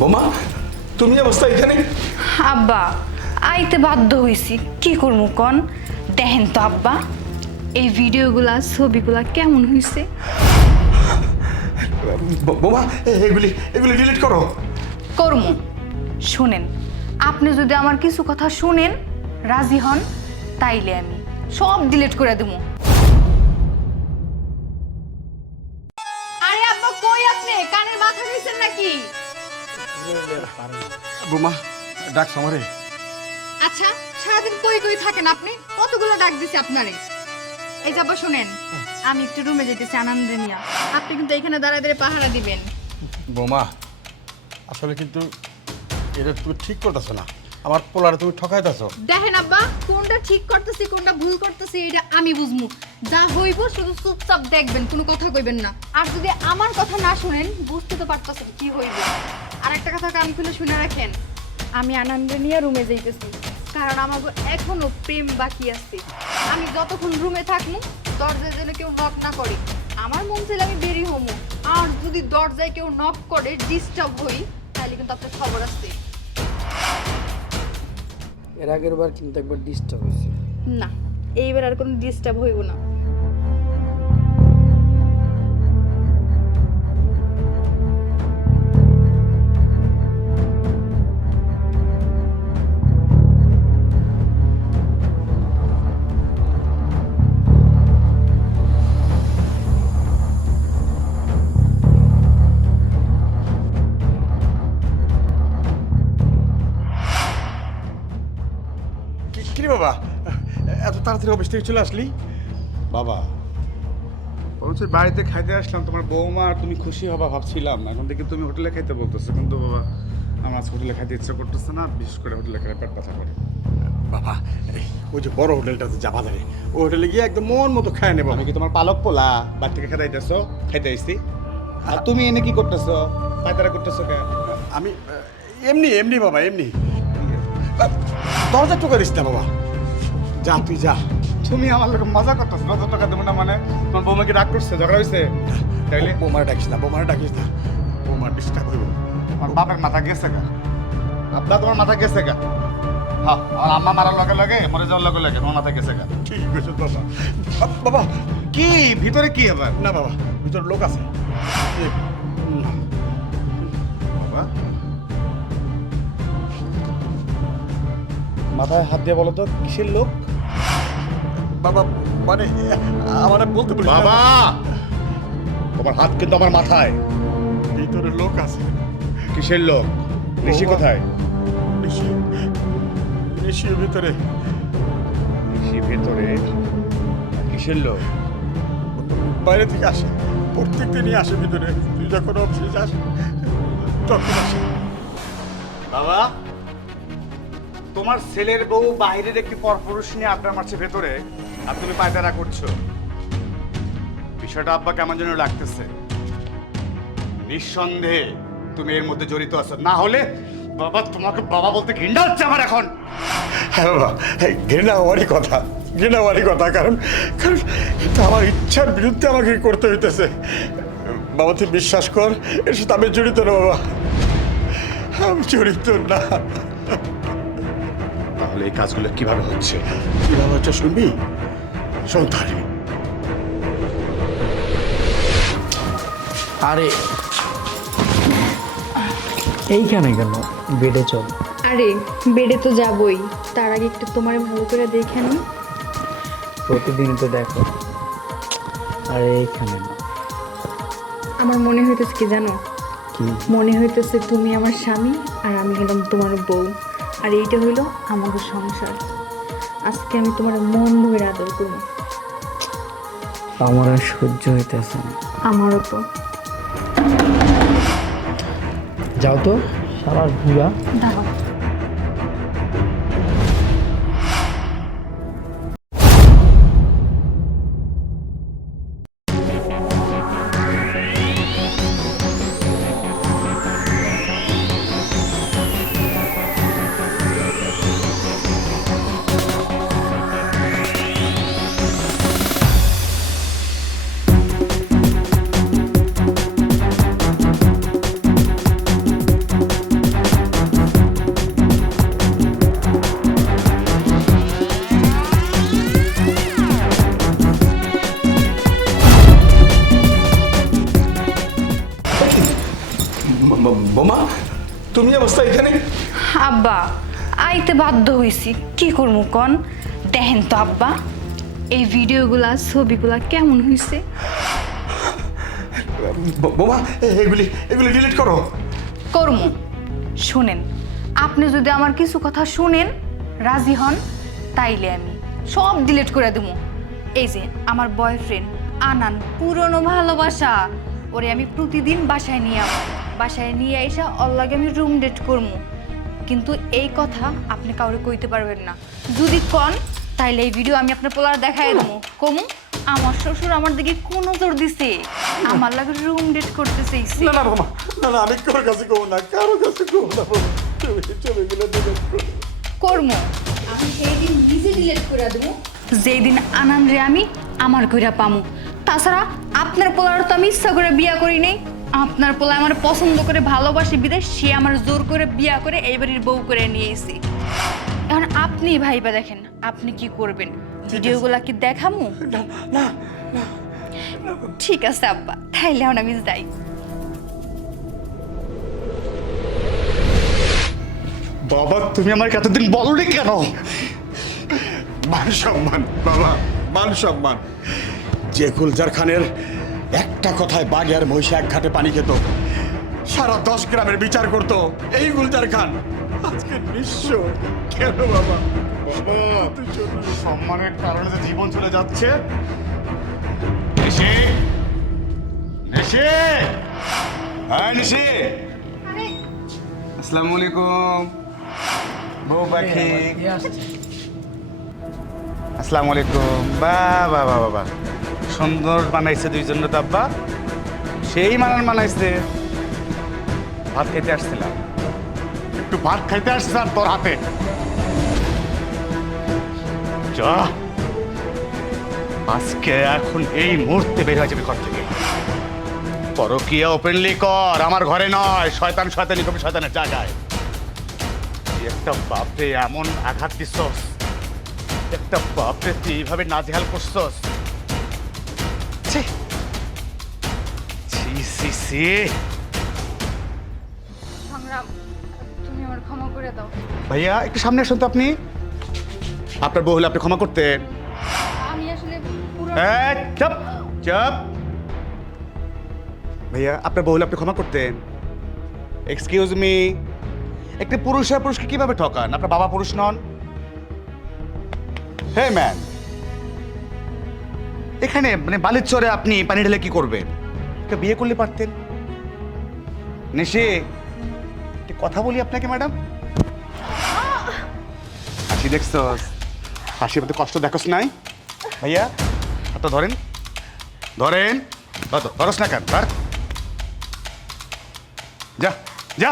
বোমা তুমি অবস্থা এখানে? আব্বা আইতে বাধ্য হইছি, কি করবো কন? দেখেন তো আব্বা, এই ভিডিওগুলা ছবিগুলা কেমন হইছে। বোমা এগুলি এগুলি ডিলিট করো। করমু, শুনেন, আপনি যদি আমার কিছু কথা শুনেন রাজি হন, তাইলে আমি সব ডিলিট করে দেবো। আরে আব্বা কই আপনি? কানের মাথা নিছেন নাকি? বোমা ডাক আমারে। আচ্ছা, সারাদিন কই কই থাকেন আপনি? কতগুলো ডাক দিছি আপনারে। এই যাবো, শুনেন, আমি একটু রুমে যেতেছি আনন্দে নিয়া, আপনি কিন্তু এখানে দাঁড়ায় দাঁড়িয়ে পাহারা দিবেন। বোমা আসলে কিন্তু এটা তুমি ঠিক করতেছো না, আমার পোলারে তুমি ঠকাইতেছো। দেখেন আব্বা, কোনটা ঠিক করতেছি কোনটা ভুল করতেছি এটা আমি বুঝমু। যা হইব শুধু চুপচাপ দেখবেন, কোনো কথা কইবেন না। আর যদি আমার কথা না শুনেন, বুঝতে তো পারতেছেন কি হইব। আর একটা কথা কান খুলে শুনে রাখেন, আমি আনন্দ নিয়ে রুমে যাইতেছি, কারণ আমাকে এখনো প্রেম বাকি আছে। আমি যতক্ষণ রুমে থাকবো দরজায় যেন কেউ নক না করে। আমার মন চাইলে আমি বেরি হমু, আর যদি দরজায় কেউ নক করে ডিস্টার্ব হই, তাহলে কিন্তু আপনার খবর আছে। এর আগের বার কিন্তু একবার ডিস্টার্ব হয়েছে। না, এইবার আর কোনো ডিস্টার্ব হইব না। কি রে বাবা, এত তাড়াতাড়ি অফিস থেকে চলে আসলি? বাবা বলছি বাড়িতে খাইতে আসলাম, তোমার বৌমা আর তুমি খুশি হবা ভাবছিলাম, এখন থেকে তুমি হোটেলে খাইতে বলতেছো, কিন্তু বাবা আমার আজকে হোটেলে খাইতে ইচ্ছা করতেছে না, বিশেষ করে হোটেলে খেলে পেট ব্যথা করে। বাবা ওই যে বড় হোটেলটাতে যা বাজারে, ওই হোটেলে গিয়ে একদম মন মতো খায় নেবো। আমি কি তোমার পালক পোলা বাড়ি থেকে খেতে আইতেছো? খাইতে আইসি আর তুমি এনে কি করতেছো, পায়তারা করতেছো কে? আমি এমনি এমনি বাবা এমনি। দরজা টোকা দিস না বাবা, যা তুই যা। তুমি আমার লোক মজা করতেছো, 1000 টাকা দেবো না মানে? তোমার বৌমাকে রাগ করছে, ঝগড়া হয়েছে? তাইলে বোমার ডাকিস না, বোমার ডাকিস না, বোমার ডিস্টার্ব হইব। আমার বাপের মাথা গেছে গা, আপনার তোমার মাথা গেছে গা। হ্যাঁ, আমার আম্মা মারার লগে লগে মরে যাওয়ার লগে লগে তোমার মাথা গেছে গা। ঠিক আছে বাবা। বাবা কি ভিতরে কি আবার? না বাবা, ভিতর লোক আছে। বাবা মাথায় হাত দিয়ে বলো তো কিসের লোক? বাবা মানে আমার বলতে পারি না। বাবা তোমার হাত কিন্তু আমার মাথায়। ভিতরে লোক আছে। কিসের লোক? ঋষি কোথায়? ঋষি, ঋষির ভিতরে। ঋষি ভেতরে? কিসের লোক? বাইরে থেকে আসে, প্রত্যেক দিনই আসে ভিতরে। তুই যখন অফিসে যাস তখন আসে। বাবা তোমার ছেলের বউ বাইরের একটি পরপুরুষ নিয়ে আপনার মারছে ভেতরে, আর তুমি পায়তারা করছো। বিষয়টা আব্বা কেমন যেন লাগতেছে। নিঃসন্দেহে তুমি এর মধ্যে জড়িত আছো, না হলে বাবা তোমাকে বাবা বলতে ঘৃণা হচ্ছে আমার এখন। হ্যাঁ বাবা, ঘৃণা হওয়ারই কথা, ঘৃণা হওয়ারই কথা। কারণ কারণ এটা আমার ইচ্ছার বিরুদ্ধে আমাকে করতে হইতেছে। বাবা তুই বিশ্বাস কর, এর সাথে আমি জড়িত না বাবা, আমি জড়িত না। তাহলে এই কাজগুলো কিভাবে হচ্ছে? কিভাবে হচ্ছে শুনবি? শোন তাহলে। আরে এইখানে কেন? বেডে চল। আরে বেডে তো যাবই, তার আগে একটু তোমার ভালো করে দেখে নি। প্রতিদিন তো দেখো। আরে এইখানে না। আমার মনে হইতেছে কি জানো? কি? মনে হইতেছে তুমি আমার স্বামী আর আমি হলাম তোমার বউ, আর এইটা হইলো আমাদের সংসার। আজকে আমি তোমার মন ভরে আদর করবো। আমার আর সহ্য হইতেছে না। আমারও তো। যাও তো শালার বুড়া। দাঁড়াও। বোমা তুমি অবস্থা এখানে? আব্বা আইতে বাধ্য হইছি, কি করবো কন? দেখেন তো আব্বা, এই ভিডিওগুলা ছবিগুলা কেমন হইছে। বোমা এগুলি এগুলি ডিলিট করো। করমু। শুনেন, আপনি যদি আমার কিছু কথা শুনেন, রাজি হন, তাইলে আমি সব ডিলিট করে দেবো। এই যে আমার বয়ফ্রেন্ড আনান, পুরনো ভালোবাসা, ওরে আমি প্রতিদিন বাসায় নিয়ে আসবো, বাসায় নিয়ে এসে ওর লাগে আমি রুম ডেট করবো। কিন্তু এই কথা আপনি কাউরে কইতে পারবেন না। যদি কন তাইলে এই ভিডিও আমি আপনার পোলার দেখাই দেবো, কমু আমার শ্বশুর আমার দিকে কোন নজর দিছে, আমার লাগে রুম ডেট করতে চাইছে। না না বোমা, না না আমি কারোর কাছে কমো না, কারোর কাছে কমো না বোমা। তুমি ছবিগুলো ডিলিট করো। কর্ম আমি সেই দিন নিজে ডিলিট করে দেবো যেই দিন আনান রে আমি আমার কইরা পামু। তাছাড়া আপনার পোলার তো আমি ইচ্ছা করে বিয়া করি নাই, আপনার পোলা আমার পছন্দ করে ভালোবাসে বিদেশ, সে আমার জোর করে বিয়া করে এই বাড়ির বউ করে নিয়ে এসেছি। এখন আপনি ভাইবা দেখেন আপনি কি করবেন, ভিডিওগুলা কি দেখামু? না ঠিক আছে আব্বা, তাইলে এখন আমি যাই। বাবা তুমি আমাকে এতদিন বলনি কেন? মান সম্মান বাবা, মান সম্মান। যে গুলজার খানের একটা কথায় বাঘ আর মহিষা এক ঘাটে পানি খেত, সারা 10 গ্রামের বিচার করতো, এই গুলজার খান আজকে নিঃস্ব কেন বাবা? বাবা সম্মানের কারণে যে জীবন চলে যাচ্ছে। নিশি, নিশি, হ্যাঁ নিশি, আসসালামু আলাইকুম বউ পাখি। আসসালামু আলাইকুম। বাবা বাবা বাবা, সুন্দর বানাইছে দুইজন তো আব্বা, সেই বানাইছে। ভাত খাইতে আসছিলাম, একটু ভাত খাইতে আসছিলাম তোর হাতে। যা আজকে এখন এই মুহূর্তে বের হয়ে যাবে ঘর থেকে। পরকীয়া ওপেনলি কর, আমার ঘরে নয়। শয়তান শয়তানি করবি শয়তানের জায়গায়। তুই একটা বাপরে এমন আঘাত দিছস, একটা বাপরে তুই এইভাবে নাজেহাল করছস। ছি ছি ছি ছি। সংগ্রাম, তুমি আমার ক্ষমা করে দাও। ভাইয়া একটু সামনে আসুন তো আপনি। আপনার বউ হলে আপনি ক্ষমা করতেন। আমি আসলে পুরো চুপ চুপ। ভাইয়া আপনার বউ হলে আপনি ক্ষমা করতেন। এক্সকিউজ মি, একটি পুরুষের পুরুষকে কিভাবে ঠকান? আপনার বাবা পুরুষ নন? হে ম্যান, এখানে মানে বালির চরে আপনি পানি ঢেলে কি করবেন? একটা বিয়ে করলে পারতেন। নিশি, একটি কথা বলি আপনাকে ম্যাডাম। হাসি দেখছস? হাসির মধ্যে কষ্ট দেখোস নাই? ভাইয়া হাতটা ধরেন, ধরেন। ধরস না কেন? ধর, যা যা।